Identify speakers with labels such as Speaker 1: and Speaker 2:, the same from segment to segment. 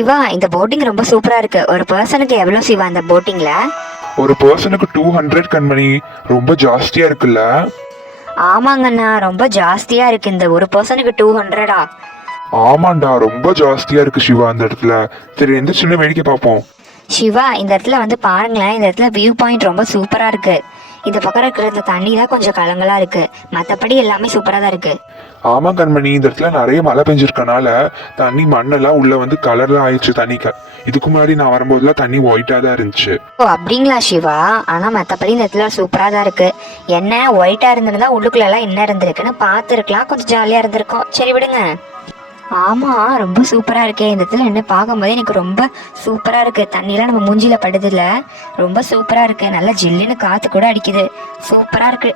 Speaker 1: சிவா இந்த போட்டிங் ரொம்ப சூப்பரா இருக்கு. ஒரு பர்சனுக்கு எவ்வளவு சிவா இந்த போட்டிங்ல
Speaker 2: ஒரு பர்சனுக்கு டூ ஹண்ட்ரட் கண்மணி ரொம்ப ஜாஸ்தியா இருக்குல்ல?
Speaker 1: ஆமாங்கண்ணா ரொம்ப ஜாஸ்தியா இருக்கு இந்த ஒரு பர்சனுக்கு டூ ஹண்ட்ரடா
Speaker 2: ஆமாண்டா ரொம்ப ஜாஸ்தியா இருக்கு சிவா அந்த இடத்துல. சரி எந்த சின்ன வேடிக்கை பார்ப்போம்.
Speaker 1: சிவா இந்த இடத்துல வந்து பாருங்களேன் இந்த இடத்துல வியூ பாயிண்ட் ரொம்ப சூப்பரா இருக்கு. இந்த பக்கம் இருக்கிற இந்த தண்ணி தான் கொஞ்சம் கலங்கலா இருக்கு. மத்தபடி எல்லாமே சூப்பரா தான் இருக்கு.
Speaker 2: ஆமா கண்மணி இந்த இடத்துல நிறைய மழை பெஞ்சிருக்கனால தண்ணி மண்ணெல்லாம் உள்ள வந்து கலர்ல ஆயிடுச்சு தண்ணிக்கு. இதுக்கு முன்னாடி நான் வரும்போதுலாம் தண்ணி ஒயிட்டா தான் இருந்துச்சு.
Speaker 1: ஓ அப்படிங்களா சிவா? ஆனா மத்தபடி இந்த இடத்துல சூப்பரா தான் இருக்கு. என்ன ஒயிட்டா இருந்திருந்தா உள்ளுக்குள்ள எல்லாம் என்ன இருந்திருக்குன்னு பார்த்துருக்கலாம். கொஞ்சம் ஜாலியா இருந்திருக்கும். சரி விடுங்க. ஆமா ரொம்ப சூப்பரா இருக்கே. இந்த இடத்துல என்ன பார்க்கும்போது எனக்கு ரொம்ப சூப்பரா இருக்கு. தண்ணியெல்லாம் நம்ம மூஞ்சில படுதுல. ரொம்ப சூப்பரா இருக்கு. நல்லா ஜில்லுன்னு காத்து கூட அடிக்குது. சூப்பரா இருக்கு.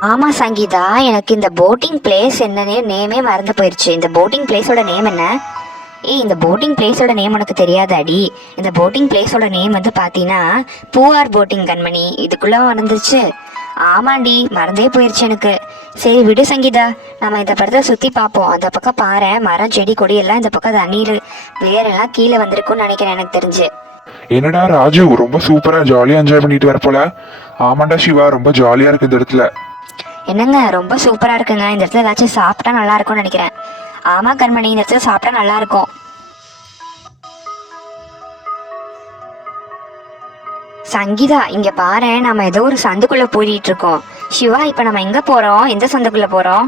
Speaker 1: ஆமா சங்கீதா. எனக்கு இந்த போட்டிங் பிளேஸ் என்னன்னு நேமே மறந்து போயிடுச்சு இந்த போட்டிங் பிளேஸோட நேம் என்ன? ஏய் இந்த போட்டிங் பிளேஸோட நேம் உனக்கு தெரியாதாடி? இந்த போட்டிங் பிளேஸோட நேம் வந்து பார்த்தீங்கன்னா பூஆர் போட்டிங் கண்மணி. இதுக்குள்ள வந்துருச்சு? ஆமாண்டி மறந்தே போயிருச்சு எனக்கு. சரி விடு சங்கீதா நம்ம இந்த படத்தை சுற்றி பார்ப்போம். அந்த பக்கம் பாரு மரம் செடி கொடி எல்லாம் இந்த பக்கம் தண்ணீர் வேரெல்லாம் கீழே வந்திருக்கும்னு நினைக்கிறேன் எனக்கு தெரிஞ்சு.
Speaker 2: என்னடா ராஜு ரொம்ப சூப்பரா ஜாலியா என்ஜாய் பண்ணிட்டு வர போல. ஆமாண்டா சிவா ரொம்ப ஜாலியா இருக்கு இந்த இடத்துல.
Speaker 1: என்னங்க ரொம்ப சூப்பரா இருக்குங்க. இந்த இடத்துல ஏதாச்சும் சாப்பிட்டா நல்லா இருக்கும்னு நினைக்கிறேன். ஆமா கண்மணி இந்த இடத்துல சாப்பிட்டா நல்லா இருக்கும். சங்கீதா இங்க பாரு நம்ம ஏதோ ஒரு சந்துக்குள்ள போயிட்டு இருக்கோம். சிவா இப்ப நம்ம எங்க போறோம்? எந்த சந்துக்குள்ள போறோம்?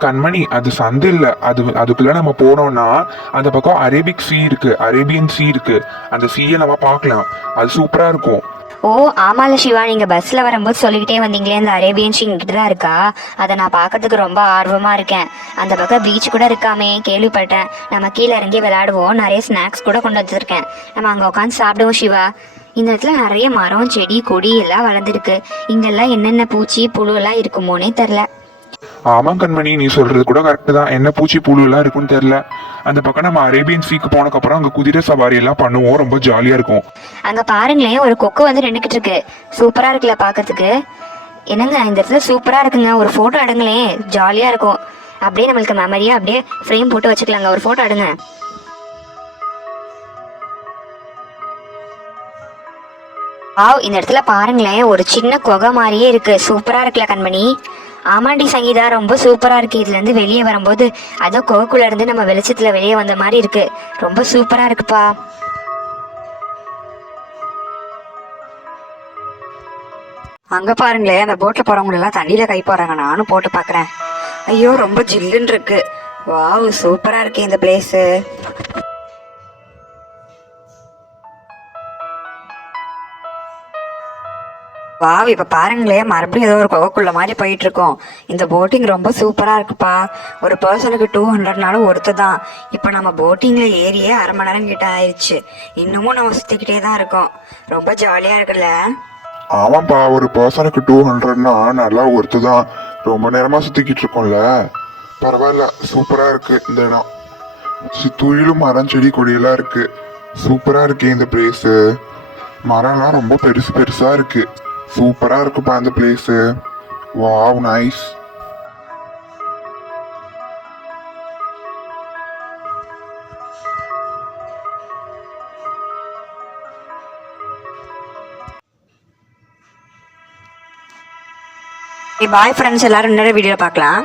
Speaker 2: கண்மணி அது சந்து இல்ல. அது அதுக்குள்ள நம்ம போனோம்னா அந்த பக்கம் அரேபிக் சீ இருக்கு. அரேபியன் சீ இருக்கு. அந்த சீயை நம்ம பார்க்கலாம். அது சூப்பரா இருக்கும்.
Speaker 1: ஓ ஆமால சிவா. நீங்க பஸ்ல வரும்போது சொல்லிக்கிட்டே வந்தீங்களே அந்த அரேபியன் ஷீ இங்கிட்டு தான் இருக்கா? அதை நான் பார்க்கறதுக்கு ரொம்ப ஆர்வமா இருக்கேன். அந்த பக்கம் பீச் கூட இருக்காமே கேள்விப்பட்டேன். நம்ம கீழே இறங்கி விளையாடுவோம். நிறைய ஸ்நாக்ஸ் கூட கொண்டு வச்சிருக்கேன் நம்ம அங்க உட்காந்து சாப்பிடுவோம் சிவா. இந்த இடத்துல நிறைய மரம் செடி கொடி எல்லாம் வளர்ந்துருக்கு. இங்கெல்லாம் என்னென்ன பூச்சி புழு எல்லாம் இருக்குமோனே தெரில
Speaker 2: ஆமா கண்மணி நீ சொல்றது கூட கரெக்ட் தான். என்ன பூச்சி புழு எல்லாம் இருக்குன்னு தெரியல. அந்த பக்கம் நம்ம அரேபியன் சீக்கு போனதுக்கு அப்புறம் அங்க குதிரை சவாரி எல்லாம் பண்ணுவோம். ரொம்ப ஜாலியா இருக்கும்.
Speaker 1: அங்க பாருங்களேன் ஒரு கொக்கு வந்து நின்றுக்கிட்டு இருக்கு. சூப்பரா இருக்குல்ல பார்க்கறதுக்கு. என்னங்க இந்த இடத்துல சூப்பரா இருக்குங்க. ஒரு போட்டோ எடுங்களேன். ஜாலியா இருக்கும். அப்படியே நம்மளுக்கு மெமரியா அப்படியே ஃப்ரேம் போட்டு வச்சுக்கலாங்க. ஒரு போட்டோ எடுங்க. வாவ் இந்த இடத்துல பாருங்களேன் ஒரு சின்ன குகை மாதிரியே இருக்கு. சூப்பரா இருக்குல்ல கண்மணி? ஆமாண்டி சங்கீதா ரொம்ப சூப்பரா இருக்கு. இதுல இருந்து வெளியே வரும்போது அதோ குகைக்குள்ள இருந்து நம்ம வெளிச்சத்துல வெளியே வந்த மாதிரி இருக்கு. ரொம்ப சூப்பரா இருக்குப்பா.
Speaker 3: அங்க பாருங்களேன் அந்த போட்ல போறவங்க எல்லாம் தண்ணியில கை போறாங்க நானும் போட்டு பாக்குறேன். ஐயோ ரொம்ப ஜில்லுன்னு இருக்கு. வாவ் சூப்பரா இருக்கு இந்த பிளேஸு வாவ் இப்ப பாருங்களேன் மறுபடியும் ஏதோ ஒரு குகைக்குள்ள மாதிரி போயிட்டு இருக்கோம் இந்த போட்டிங் ரொம்ப சூப்பரா இருக்குப்பா. ஒரு பர்சனுக்கு டூ ஹண்ட்ரட்னாலும் ஒருத்து தான் இப்ப நம்ம போட்டிங்ல ஏறியே அரை மணி நேரம் கிட்ட ஆயிடுச்சு இன்னமும் நம்ம சுத்திக்கிட்டே தான் இருக்கோம். ரொம்ப ஜாலியா இருக்குல்ல?
Speaker 2: ஆமாப்பா ஒரு பர்சனுக்கு டூ ஹண்ட்ரட்னா நல்லா ஒருத்து தான் ரொம்ப நேரமா சுத்திக்கிட்டு இருக்கோம்ல பரவாயில்ல சூப்பரா இருக்கு இந்த இடம். சுத்திலும் மரம் செடி கொடியெல்லாம் இருக்கு. சூப்பரா இருக்கு இந்த பிளேஸ் மரம்லாம் ரொம்ப பெருசு பெருசா இருக்கு. சூப்பரா இருக்குப்பா இந்த place wow nice
Speaker 3: bye friends எல்லாரும் இன்னொரு வீடியோ பார்க்கலாம்.